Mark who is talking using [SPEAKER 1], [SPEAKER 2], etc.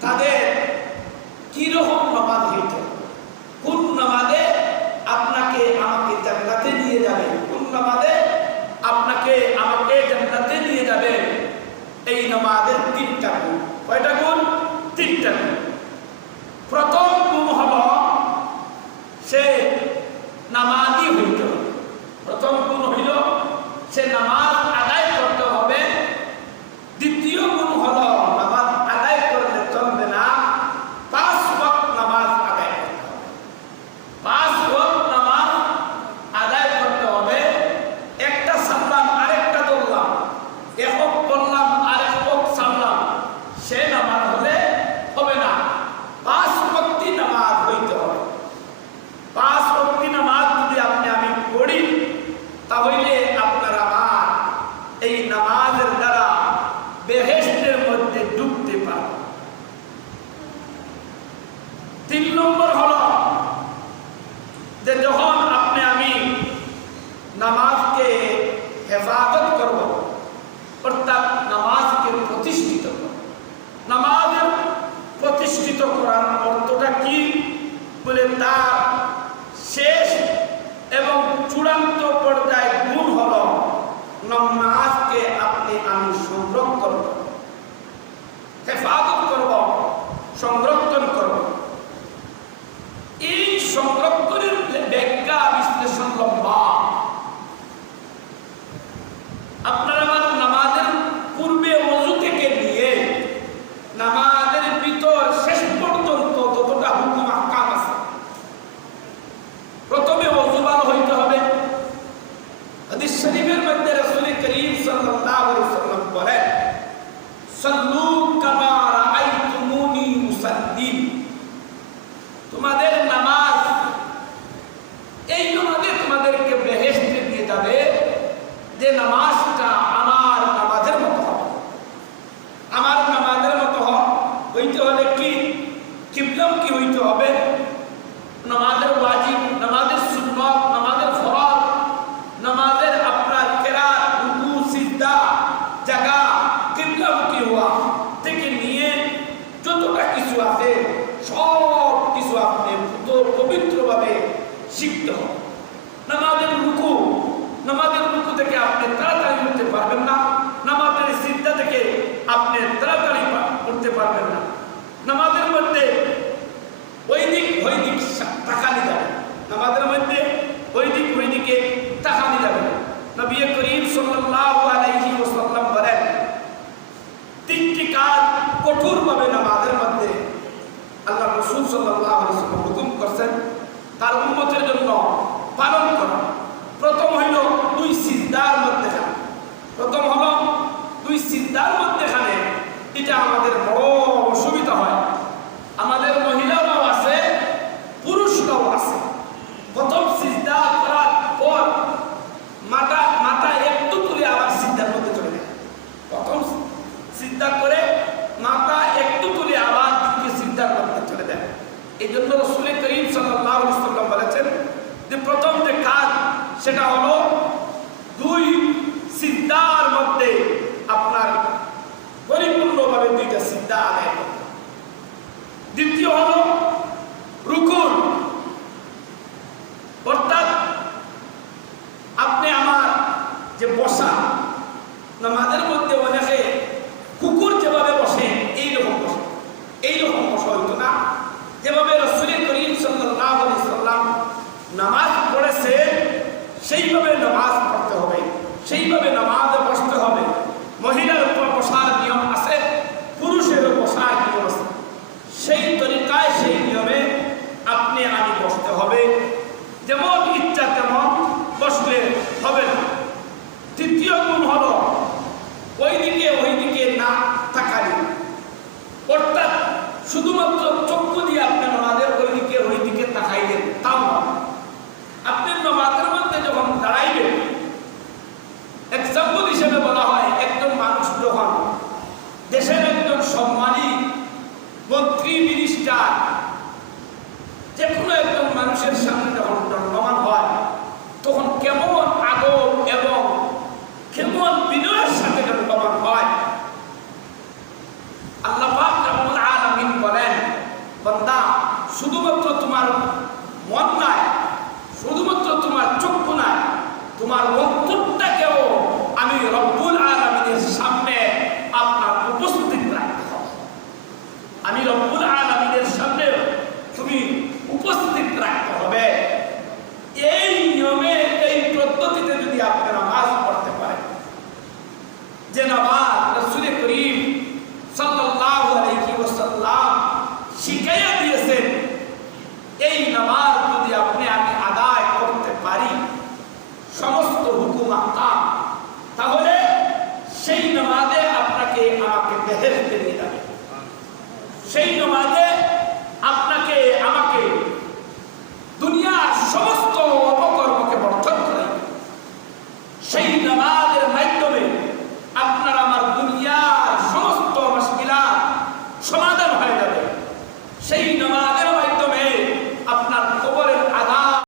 [SPEAKER 1] তাদের নামাজ হইতে? কোন আপনাকে আমাকে নিয়ে যাবে? কোন আপনাকে আমাকে নিয়ে যাবে? এই তিনটা গুণ। কয়টা গুণ? তিনটা গুণ। প্রথম গুণ হলো সে নামাজই হইতে হবে প্রথম গুণ হইল সে নামাজ আদায় করতে হবে দ্বিতীয় গুণ হলো নামাজ আদায় করলে চলবে না পাঁচ ওয়াক্ত নামাজ আদায় করতে হবে পাঁচ ওয়াক্ত নামাজ আদায় করতে হবে একটা সামলাম আরেকটা ধরলাম একক করলাম আরেক ওক সামলাম সে নামাজ হলে হবে না পাঁচ ওয়াক্তি নামাজ হইতে হবে পাঁচ ওয়াক্তি নামাজ যদি আপনি আমি পড়ি তাহলে আপনার আমার এই নামাজের দ্বারা বেহেস্টের মধ্যে ডুবতে পারে তিন নম্বর হলো যে যখন আপনি আমি নামাজকে হেফাজত করব অর্থাৎ নামাজকে প্রতিষ্ঠিত করব নামাজের প্রতিষ্ঠিত করার অর্থটা কি বলে তার শেষ এবং চূড়ান্ত পর্যায়ে গুণ হল নমাজকে আপনি আমি সংরক্ষণ করব। হেফাজত করব, সংরক্ষণ করব এই সংরক্ষণের ব্যাখ্যা বিশ্লেষণ লম্বা আপনার আমার নামাজের পূর্বে অজু থেকে নিয়ে নামাজের ভিতর শেষ পর্যন্ত যতটা হুকুম আকাম আছে প্রথমে অজু ভালো হইতে হবে হাদিস শরীফের মধ্যে রাসূল করিম সাল্লাল্লাহু আলাইহি ওয়াসাল্লাম বলেন সাল্লু কামা রাআইতুমুনি মুসাল্লি তোমাদের নামাজ, এই নামাজে তোমাদেরকে বেহেস্তে দিয়ে যাবে যে নামাজটা আমার নামাজের মতো আমার নামাজের মতো হইতে হলে কি? কিবলম কি হইতে হবে? নামাজের ওই দিক ওই দিক তাকানি যাবে। নামাজের মধ্যে ওই দিক ওই দিকে যাবে। নবী করিম সাল্লাল্লাহু ওয়াসাল্লাম বলেন, তিনটি কাজ নামাজের মধ্যে আল্লাহ রসুল সাল্লাল্লাহু আলাইহি ওয়াসাল্লাম হুকুম করছেন, তার উম্মতের জন্য পালন করা। প্রথম হইল দুই সিদ্ধার মধ্যেখানে। প্রথম হলো দুই সিদ্ধার মধ্যেখানে, এটা আমাদের বড় অসুবিধা হয় আমাদের মহিলারাও আছে পুরুষরাও আছে প্রথম সিদ্ধা করার পর মাথা মাথা একটু তুলে আবার সিদ্ধার মধ্যে চলে যায় প্রথম সিদ্ধা করে মাথা একটু তুলে আবার দিকে সিদ্ধার মধ্যে চলে যায় এই জন্য রসুল করিম সাল্লাল্লাহু আলাইহি ওয়াসাল্লাম বলেছেন যে প্রথম যে কাজ সেটা হলো দুই সিদ্ধার মধ্যে আপনার পরিপূর্ণভাবে দুইটা সিদ্ধা আদায় করতে হবে। দ্বিতীয় হলো রুকুন অর্থাৎ আপনি আমার যে বসা, নামাজের মধ্যে অনেকে কুকুর যেভাবে বসে, এইরকম বসে। এইরকম বসা হইতো না। যেভাবে রসুল করিম আলাইহি সাল্লাম নামাজ পড়েছে, সেইভাবে নামাজ পড়তে হবে। সেইভাবে নামাজে তোমার অন্তরটাকেও আমি রব্বুল সামনে আপনার আমি রব্বুল সামনে তুমি উপস্থিত রাখতে হবে। এই নিয়মে, এই পদ্ধতিতে যদি আপনারা নামাজ করতে পারেন, যে নামাজ রসুল করিম সাল্লাহ শিখে আপনাকে বেহেস্তে নিয়ে যাবে। সেই নমাজে আপনাকে, আমাকে দুনিয়ার সমস্ত অপকর্মকে বর্ধন করে সেই নামাজের মাধ্যমে আপনার